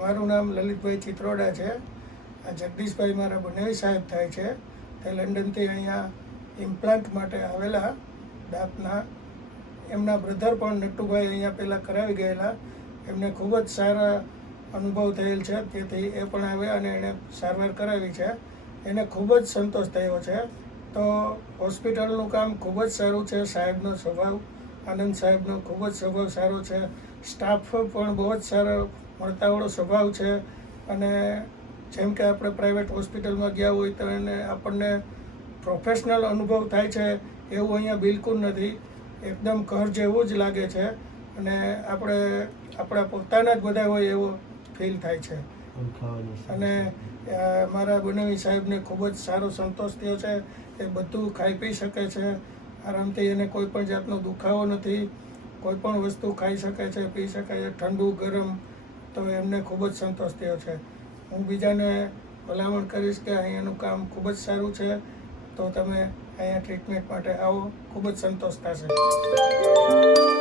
મારું નામ લલિતભાઈ ચિત્રોડા છે. આ જગદીશભાઈ મારા બનેવી સાહેબ થાય છે. તે લંડનથી અહીંયા ઇમ્પ્લાન્ટ માટે આવેલા દાંતના. એમના બ્રધર પણ નટ્ટુભાઈ અહીંયા પહેલાં કરાવી ગયેલા. એમને ખૂબ જ સારા અનુભવ થયેલ છે, તેથી એ પણ આવ્યા અને એણે સારવાર કરાવી છે. એને ખૂબ જ સંતોષ થયો છે. તો હોસ્પિટલનું કામ ખૂબ જ સારું છે. સાહેબનો સ્વભાવ, આનંદ સાહેબનો ખૂબ જ સ્વભાવ સારો છે. સ્ટાફ પણ બહુ જ સારો મળતાવાળો સ્વભાવ છે. અને જેમ કે આપણે પ્રાઇવેટ હોસ્પિટલમાં ગયા હોય તો એને આપણને પ્રોફેશનલ અનુભવ થાય છે, એવું અહીંયા બિલકુલ નથી. એકદમ ઘર જેવું જ લાગે છે અને આપણે આપણા પોતાના જ બધા હોય એવો ફીલ થાય છે. અને મારા બનેવી સાહેબને ખૂબ જ સારો સંતોષ થયો છે. એ બધું ખાઈ પી શકે છે આરામથી. એને કોઈ પણ જાતનો દુખાવો નથી. કોઈ પણ વસ્તુ ખાઈ શકે છે, પી શકે છે, ઠંડુ ગરમ. તો એમને ખૂબ જ સંતોષ થયો છે. હું બીજાને ભલામણ કરીશ કે અહીંયાનું કામ ખૂબ જ સારું છે. તો તમે અહીંયા ટ્રીટમેન્ટ માટે આવો, ખૂબ જ સંતોષ થશે.